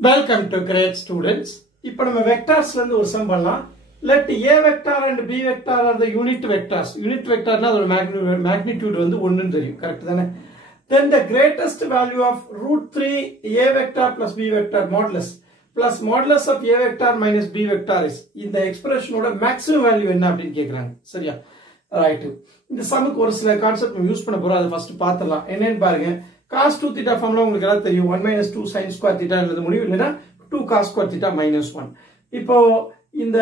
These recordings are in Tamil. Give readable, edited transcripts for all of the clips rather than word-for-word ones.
Welcome to great students. இப்போ நம்ம vectors ல இருந்து ஒரு sum பண்ணலாம். Let a vector and b vector are the unit vectors. Unit vector னா அதோட magnitude வந்து 1 ன்னு தெரியும். கரெக்ட் தானே? Then the greatest value of root 3 a vector plus b vector modulus plus modulus of a vector minus b vector is இந்த எக்ஸ்பிரஷனோட maximum value என்ன அப்படினு கேக்குறாங்க. சரியா? ரைட். இந்த சம்முக்கு ஒரு சில கான்செப்ட் நம்ம யூஸ் பண்ண போறோம். அதை ஃபர்ஸ்ட் பார்த்தறலாம். என்னன்னு பாருங்க. cos 2 theta formula உங்களுக்கு எல்லாம் தெரியும் 1 minus 2 sin square theta எழுத முடியும் இல்லனா 2 cos square theta minus 1 இப்போ இந்த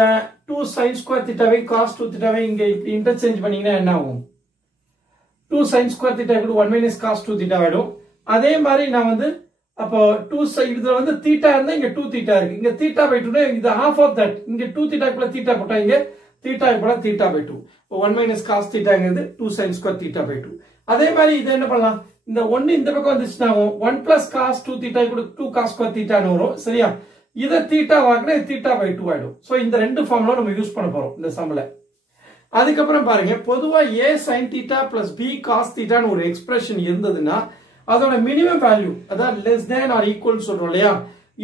2 sin square theta வை cos 2 theta வை இங்க இப்படி இன்டர்சேஞ்ச் பண்ணீங்கன்னா என்ன ஆகும் 2 sin square theta = 1 minus cos 2 theta ஆயிடும் அதே மாதிரி நான் வந்து அப்போ 2 sin இதுல வந்து theta இருந்தா இங்க 2 theta இருக்கு இங்க theta by 2 இது half of that இங்க 2 theta க்குள்ள theta போட்டா இங்க theta க்குள்ள theta by 2 1 minus cos theta ங்கிறது 2 sin square theta by 2 அதே மாதிரி இது என்ன பண்ணலாம் இந்த 1 இந்த பக்கம் வந்துச்சுனா 1 plus cos 2 theta = 2 cos square theta ன்னு வரும் சரியா இத theta வாக்குனா theta by 2 ஆயிடும் சோ இந்த ரெண்டு ஃபார்முலா நம்ம யூஸ் பண்ண போறோம் இந்த சம்ல அதுக்கு அப்புறம் பாருங்க பொதுவா a sin theta plus b cos theta ன்னு ஒரு எக்ஸ்பிரஷன் இருந்ததுனா அதோட மினிமம் வேல்யூ அதாவது less than or equal சொல்றோம் இல்லையா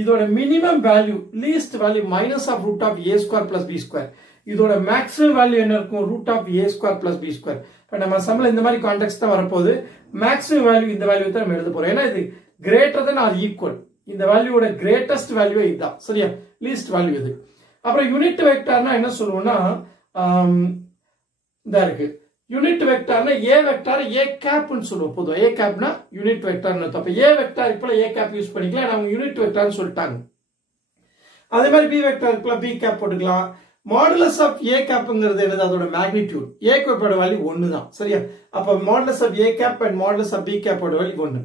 இதோட minimum value least value minus of root of a square plus b square இதோட மேக்ஸிமம் வேல்யூ என்ன இருக்கும் root of a square plus b square இப்ப நம்ம சம்ல இந்த மாதிரி கான்டெக்ஸ்ட் தான் வரப்போகுது மேக்ஸிமம் வேல்யூ இந்த வேல்யூ தான் நம்ம எழுத போறோம் ஏன்னா இது greater than or equal இந்த வேல்யூவோட கிரேட்டஸ்ட் வேல்யூ இதுதான் சரியா லீஸ்ட் வேல்யூ இது அப்புறம் யூனிட் வெக்டார்னா என்ன சொல்லுவோம்னா இதா இருக்கு யூனிட் வெக்டார்னா a வெக்டார் a கேப்னு சொல்லுவோம் பொதுவா a கேப்னா யூனிட் வெக்டார்னு அர்த்தம் அப்ப a வெக்டார் இப்ப a கேப் யூஸ் பண்ணிக்கலாம் நாம யூனிட் வெக்டார்னு சொல்லிட்டாங்க அதே மாதிரி b வெக்டார் இப்ப b கேப் போட்டுக்கலாம் modulus of a capங்கிறது என்னது அதோட magnitude a கேப்போட வேல்யூ 1 தான் சரியா அப்ப modulus of a cap and modulus of b cap ஓட வேல்யூ 1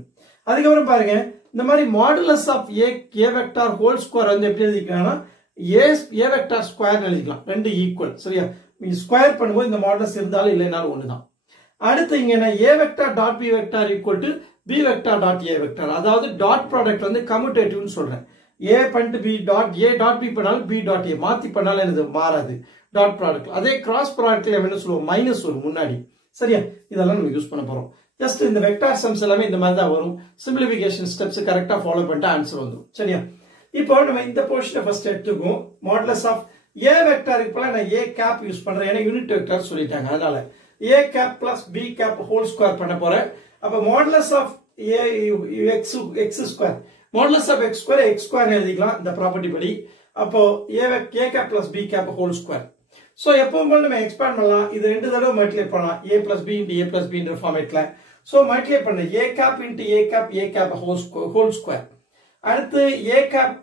அதுக்கு அப்புறம் பாருங்க இந்த மாதிரி modulus of a vector whole square வந்து எப்படி எழுதிக்கலாம்னா a vector square னு எழுதிக்கலாம் ரெண்டு ஈக்குவல் சரியா நீங்க ஸ்கொயர் பண்ணும்போது இந்த மாடுலஸ் இருந்தாலும் இல்லைனாலும் ஒண்ணு தான் அடுத்து இங்க என்ன a vector dot b vector equal to b vector dot a vector அதாவது டாட் ப்ராடக்ட் வந்து கம்யூட்டேட்டிவ்னு சொல்றேன் a பண்ணிட்டு b dot b பண்ணாலும் b dot a மாத்தி பண்ணாலும் என்னது மாறாது டாட் ப்ராடக்ட் அதே கிராஸ் ப்ராடக்ட்ல என்ன சொல்லுவோம் மைனஸ் வரும் முன்னாடி சரியா இதெல்லாம் நம்ம யூஸ் பண்ண போறோம் ஜஸ்ட் இந்த வெக்டார் சம்ஸ் எல்லாமே இந்த மாதிரி தான் வரும் சிம்பிளிஃபிகேஷன் ஸ்டெப்ஸ் கரெக்ட்டா ஃபாலோ பண்ணிட்டு ஆன்சர் வந்துரும் சரியா இப்போ நம்ம இந்த போர்ஷனை ஃபர்ஸ்ட் எடுத்துக்குவோம் மாடுலஸ் ஆஃப் a வெக்டார் இப்பல நான் a கேப் யூஸ் பண்றேன் ஏன்னா யூனிட் வெக்டார் சொல்லிட்டாங்க அதனால a cap plus b cap whole square பண்ண போறேன் அப்ப modulus of x square modulus of x square x square எழுதிக்கலாம் இந்த ப்ராப்பர்ட்டி படி அப்போ a cap plus b cap whole square so எப்பவும் போல நம்ம எக்ஸ்பாண்ட் பண்ணலாம் இது ரெண்டு தடவை மல்டிப்ளை பண்ணலாம் a plus b into a plus b ன்ற ஃபார்மட்ல சோ மல்டிப்ளை பண்ண a cap into a cap whole square அடுத்து a cap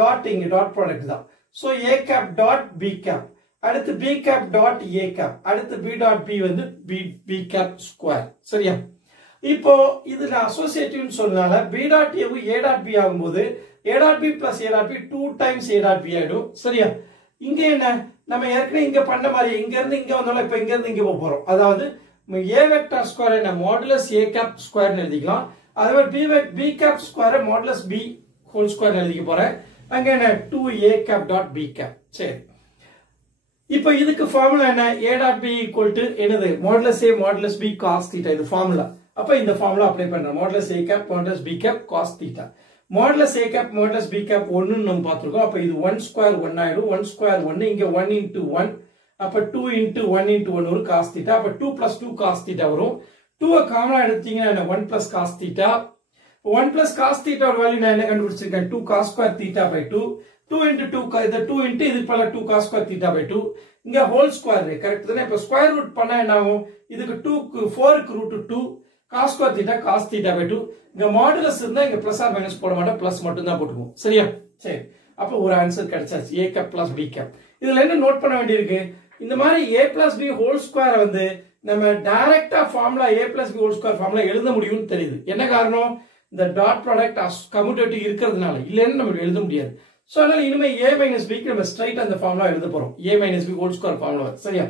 dot இங்க டாட் ப்ராடக்ட் தான் so a cap dot b cap அடுத்து b cap dot a cap அடுத்து b dot b வந்து b cap square சரியா இப்போ இதுல அசோசியேட்டிவ்னு சொன்னால b dot a வு a dot b ஆகும்போது a dot b plus a dot b 2 times a dot b ஆயிடும் சரியா இங்க என்ன நம்ம ஏற்கனவே இங்க பண்ண மாதிரி இங்க இருந்து இங்க வந்தால இப்ப இங்க இருந்து இங்க போறோம் அதாவது a வெக்டார் ஸ்கொயர் என்ன மாடுலஸ் a கேப் ஸ்கொயர் னு எழுதிக்கலாம் அதே b cap square modulus b whole square எழுதிக்க போறேன் அங்க என்ன 2a gap dot b gap சரி இப்போ இதுக்கு ஃபார்முலா என்ன a dot b என்னது modulus a modulus b cos θ இது ஃபார்முலா அப்ப இந்த ஃபார்முலா அப்ளை பண்றோம் modulus a cap modulus b cap cos theta modulus a cap modulus b cap 1 ன்னு நம்ம பாத்துறோம் அப்ப இது 1 ஸ்கொயர் 1 ஆயிடும் 1 ஸ்கொயர் 1 இங்க 1 into 1 அப்ப 2 into 1 into 1 ஒரு cos theta அப்ப 2 plus 2 cos theta வரும் 2 காமனா எடுத்தீங்கன்னா 1 plus cos theta 1 plus cos theta ஓட வேல்யூ நான் என்ன கண்டுபிடிச்சிருக்கேன் 2 cos square theta by 2 2 into 2 இது 2 into இதுக்கு பதிலா 2 cos square theta by 2 இங்க ஹோல் ஸ்கொயர் கரெக்ட் தானே இப்ப ஸ்கொயர் ரூட் பண்ணா என்ன ஆகும் இதுக்கு 2 க்கு 4 க்கு root 2 cos square theta cos theta by 2 இங்க மாடுலஸ் இருந்தா இங்க பிளஸ் ஆர் மைனஸ் போட மாட்டோம் பிளஸ் மட்டும் தான் போட்டுக்குவோம் சரியா சரி அப்ப ஒரு ஆன்சர் கிடைச்சாச்சு a cap plus b cap இதுல என்ன நோட் பண்ண வேண்டியிருக்கு இந்த மாதிரி a plus b whole square வந்து நம்ம டைரக்ட்டா formula a plus b whole square formula எழுத முடியும்னு தெரியுது என்ன காரணம் இந்த டாட் ப்ராடக்ட் கம்யூட்டேட்டிவ் இருக்கிறதுனால இல்லன்னு நம்ம எழுத முடியாது சோ அதனால இனிமே a minus b க்கு நம்ம ஸ்ட்ரைட் அந்த ஃபார்முலா எழுத போறோம் a minus b whole square formula சரியா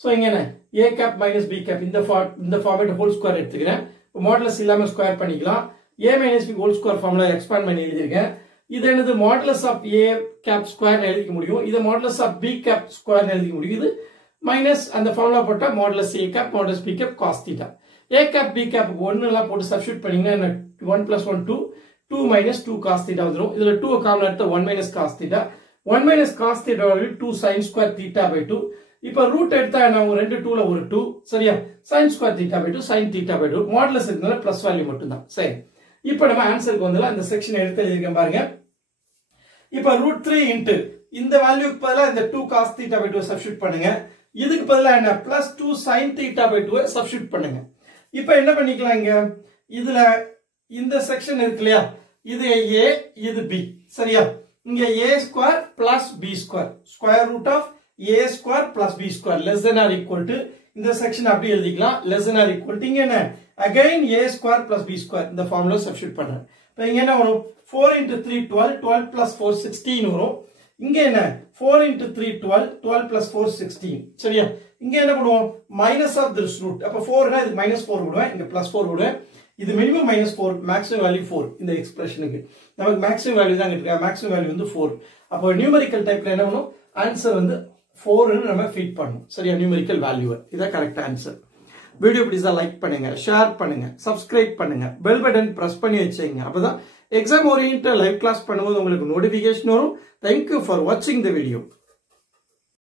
சோ இங்க என்ன a cap minus b cap இந்த ஃபார்மட் ஹோல் ஸ்கொயர் எடுத்துக்கிறேன் மாடுலஸ் இல்லாம ஸ்கொயர் பண்ணிக்கலாம் a minus b whole square formula expand பண்ணி எழுதிருக்கேன் இது என்னது modulus of a cap square எழுதிக்க முடியும் இது modulus of b cap square எழுதிக்க முடியும் இது மைனஸ் அந்த ஃபார்முலா போட்டா modulus a cap modulus b cap cos theta a cap b cap 1 எல்லாம் போட்டு சப்ஸ்டிட்யூட் பண்ணீங்கன்னா 1 plus 1 2 2 minus 2 cos theta வந்துரும். இதுல 2 காமன் எடுத்தா 1 minus cos theta. 1 minus cos theta value 2 sin square theta by 2. இப்ப ரூட் எடுத்தா என்ன ஒரு 2 2ல ஒரு 2 சரியா sin square theta by 2 sin theta by 2 modulus இருக்கனால பிளஸ் வேல்யூ மட்டும் தான். சரி இப்போ நம்ம ஆன்சருக்கு வந்தலாம். இந்த செக்ஷன் எடுத்து எழுதிருக்கேன் பாருங்க. இப்போ √3 இன்டு இந்த வேல்யூக்கு பதிலா இந்த 2 cos theta by 2 சப்ஸ்டிட்யூட் பண்ணுங்க. இதுக்கு பதிலா என்ன plus 2 sin theta by 2 substitute பண்ணுங்க. இப்போ என்ன பண்ணிக்கலாம் இங்க இதுல இந்த செக்ஷன் இருக்கு இல்லையா இது a இது b சரியா இங்க a square plus b square square root of a square plus b square less than or equal to இந்த செக்ஷன் அப்படி எழுதிக்கலாம் less than or equal to இங்க என்ன again a square plus b square இந்த ஃபார்முலா சப்ஸ்டிட்யூட் பண்றேன். இப்போ இங்க என்ன வரும் 4 into 3 12 12 plus 4 16 வரும். இங்க என்ன 4 into 3 12 12 plus 4 16 சரியா இங்க என்ன பண்ணுவோம் மைனஸ் ஆஃப் திஸ் ரூட் அப்ப 4 னா இது -4 விடுவேன் இங்க +4 விடுவேன் இது மினிமம் -4 மேக்ஸிமம் வேல்யூ 4 இந்த எக்ஸ்பிரஷனுக்கு நமக்கு மேக்ஸிமம் வேல்யூ தான் இருக்கு மேக்ஸிமம் வேல்யூ வந்து 4 அப்போ நியூமெரிக்கல் டைப்ல என்ன பண்ணும் ஆன்சர் வந்து 4 ன்னு நம்ம ஃபீட் பண்ணனும் சரியா நியூமெரிக்கல் வேல்யூ இத கரெக்ட் ஆன்சர். வீடியோ பிடிச்சா லைக் பண்ணுங்க ஷேர் பண்ணுங்க சப்ஸ்கிரைப் பண்ணுங்க பெல் பட்டன் பிரஸ் பண்ணி வச்சுங்க அப்பதான் எக்ஸாம் ஓரியன்ட் லைவ் கிளாஸ் பண்ணும்போது உங்களுக்கு நோட்டிபிகேஷன் வரும். Thank you for watching the video.